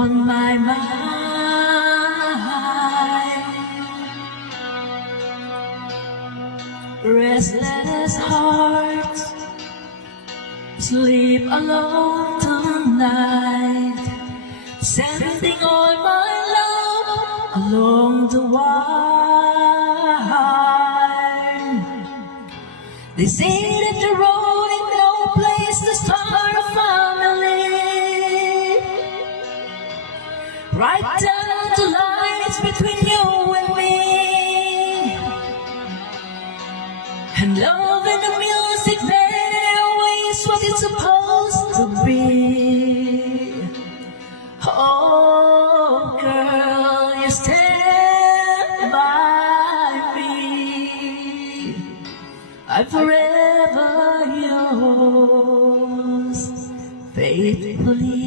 on my mind. Restless heart, sleep alone tonight, sending all my love along the wire. They say that the road ain't no place to start a family. Right down the line, it's between you and me. And love and the music, man, always what it's supposed to be. Oh, girl, you stand by me. I'm forever yours, faithfully.